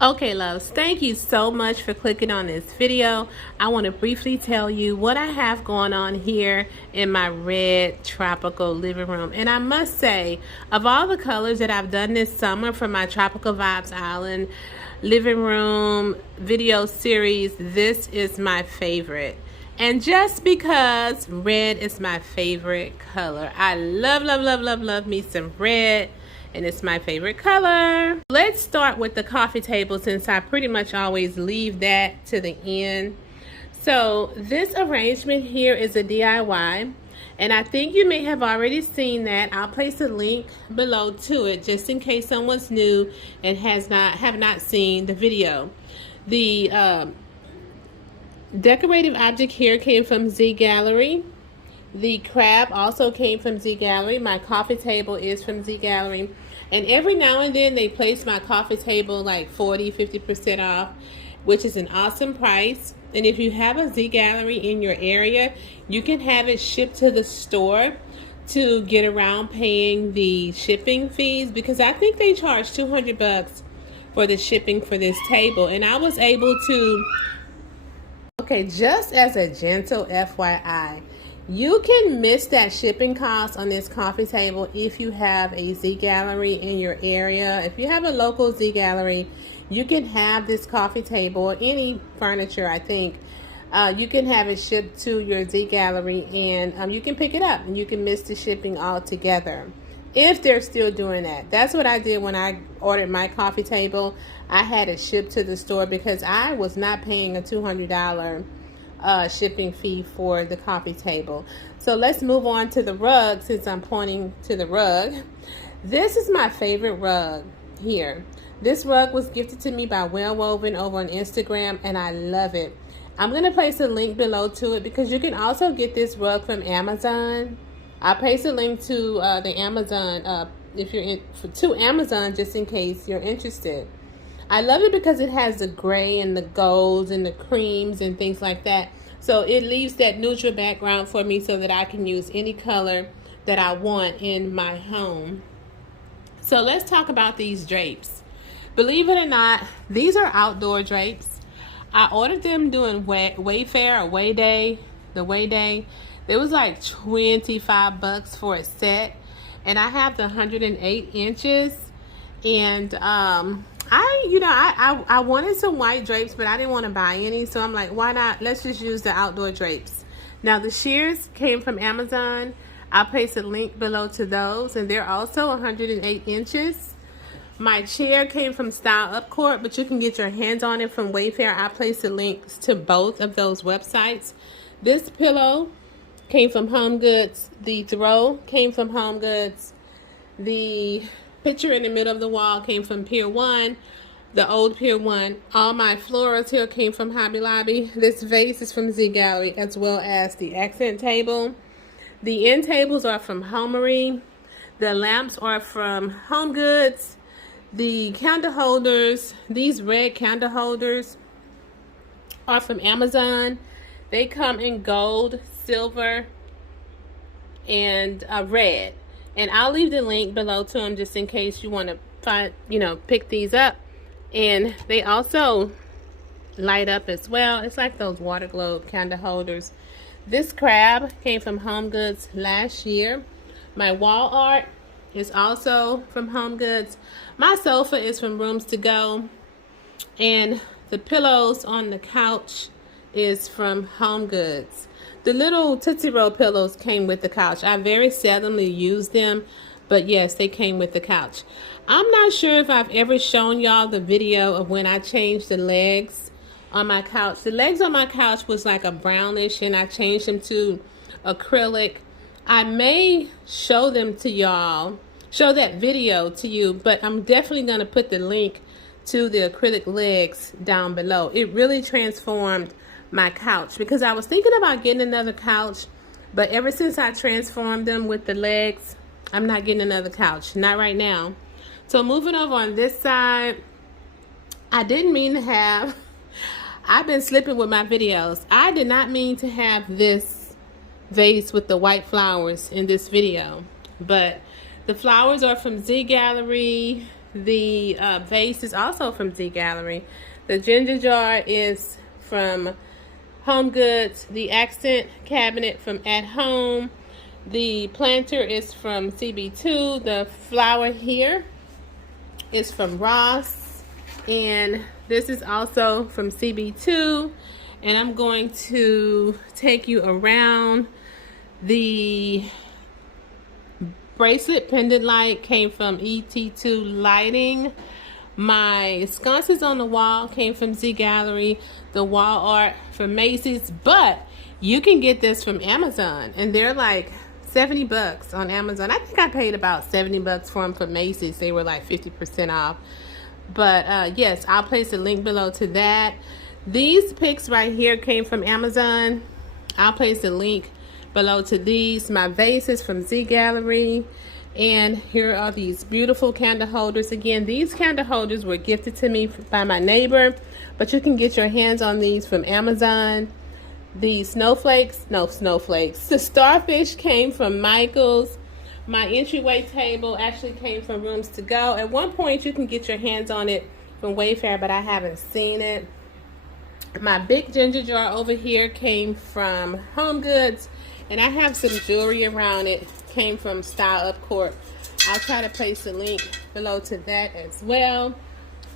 Okay, loves, thank you so much for clicking on this video. I want to briefly tell you what I have going on here in my red tropical living room. And I must say, of all the colors that I've done this summer for my Tropical Vibes Island living room video series, this is my favorite. And just because red is my favorite color, I love me some red. And it's my favorite color. Let's start with the coffee table, since I pretty much always leave that to the end. So this arrangement here is a DIY, and I think you may have already seen that. I'll place a link below to it just in case someone's new and have not seen the video. The decorative object here came from Z Gallery. The crab also came from Z Gallery. My coffee table is from Z Gallery. And every now and then they place my coffee table like 40-50% off, which is an awesome price. And if you have a Z Gallery in your area, you can have it shipped to the store to get around paying the shipping fees, because I think they charge $200 for the shipping for this table. And I was able to, okay, just as a gentle FYI, you can miss that shipping cost on this coffee table if you have a Z Gallery in your area. If you have a local Z Gallery, you can have this coffee table or any furniture, I think. You can have it shipped to your Z Gallery, and you can pick it up and you can miss the shipping altogether if they're still doing that. That's what I did when I ordered my coffee table. I had it shipped to the store because I was not paying a $200 shipping fee for the coffee table. So let's move on to the rug, since I'm pointing to the rug. This is my favorite rug here. This rug was gifted to me by Well Woven over on Instagram, and I love it. I'm going to place a link below to it because you can also get this rug from Amazon. I'll place a link to the Amazon if you're to Amazon, just in case you're interested. I love it because it has the gray and the golds and the creams and things like that. So it leaves that neutral background for me so that I can use any color that I want in my home. So let's talk about these drapes. Believe it or not, these are outdoor drapes. I ordered them doing Wayfair or Wayday, the Wayday. It was like $25 for a set. And I have the 108 inches. And I wanted some white drapes, but I didn't want to buy any, so I'm like, why not? Let's just use the outdoor drapes. Now the shears came from Amazon. I'll place a link below to those, and they're also 108 inches. My chair came from Style Up Corp, but you can get your hands on it from Wayfair. I'll place the links to both of those websites. This pillow came from Home Goods. The throw came from Home Goods. The picture in the middle of the wall came from Pier 1, the old Pier 1. All my florals here came from Hobby Lobby. This vase is from Z Gallery, as well as the accent table. The end tables are from Homery. The lamps are from Home Goods. The candle holders, these red candle holders, are from Amazon. They come in gold, silver, and red. And I'll leave the link below to them just in case you want to find, pick these up. And they also light up as well. It's like those water globe candle holders. This crab came from Home Goods last year. My wall art is also from Home Goods. My sofa is from Rooms to Go. And the pillows on the couch is from Home Goods. The little Tootsie Roll pillows came with the couch. I very seldomly use them, but yes, they came with the couch. I'm not sure if I've ever shown y'all the video of when I changed the legs on my couch. The legs on my couch was like a brownish, and I changed them to acrylic. I may show them to y'all, show that video to you, but I'm definitely going to put the link to the acrylic legs down below. It really transformed my couch, because I was thinking about getting another couch, but ever since I transformed them with the legs, I'm not getting another couch, not right now. So moving over on this side, I didn't mean to have, I've been slipping with my videos. I did not mean to have this vase with the white flowers in this video, but the flowers are from Z Gallery. The vase is also from Z Gallery. The ginger jar is from Home Goods. The accent cabinet from At Home. The planter is from CB2. The flower here is from Ross. And this is also from CB2. And I'm going to take you around. The bracelet pendant light came from ET2 Lighting. My sconces on the wall came from Z Gallery. The wall art from Macy's. But you can get this from Amazon. And they're like 70 bucks on Amazon. I think I paid about 70 bucks for them from Macy's. They were like 50% off. But yes, I'll place a link below to that. These picks right here came from Amazon. I'll place a link below to these. My vases from Z Gallery. And here are these beautiful candle holders. Again, these candle holders were gifted to me by my neighbor. But you can get your hands on these from Amazon. The snowflakes. The starfish came from Michael's. My entryway table actually came from Rooms to Go. At one point, you can get your hands on it from Wayfair, but I haven't seen it. My big ginger jar over here came from Home Goods, and I have some jewelry around it. Came from Style Up Corp. I'll try to place a link below to that as well.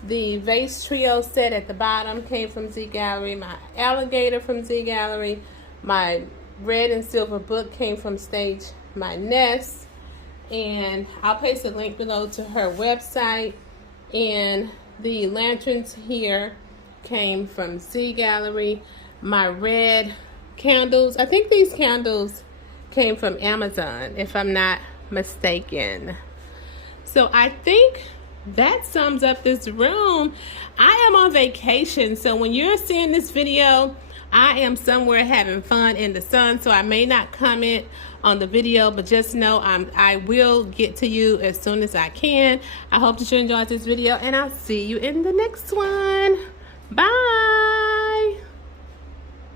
The vase trio set at the bottom came from Z Gallery. My alligator from Z Gallery. My red and silver book came from Stage My Nest. And I'll place a link below to her website. And the lanterns here came from Z Gallery. My red candles, I think these candles came from Amazon, if I'm not mistaken. So I think that sums up this room. I am on vacation, so when you're seeing this video, I am somewhere having fun in the sun, so I may not comment on the video, but just know I will get to you as soon as I can. I hope that you enjoyed this video, and I'll see you in the next one. Bye.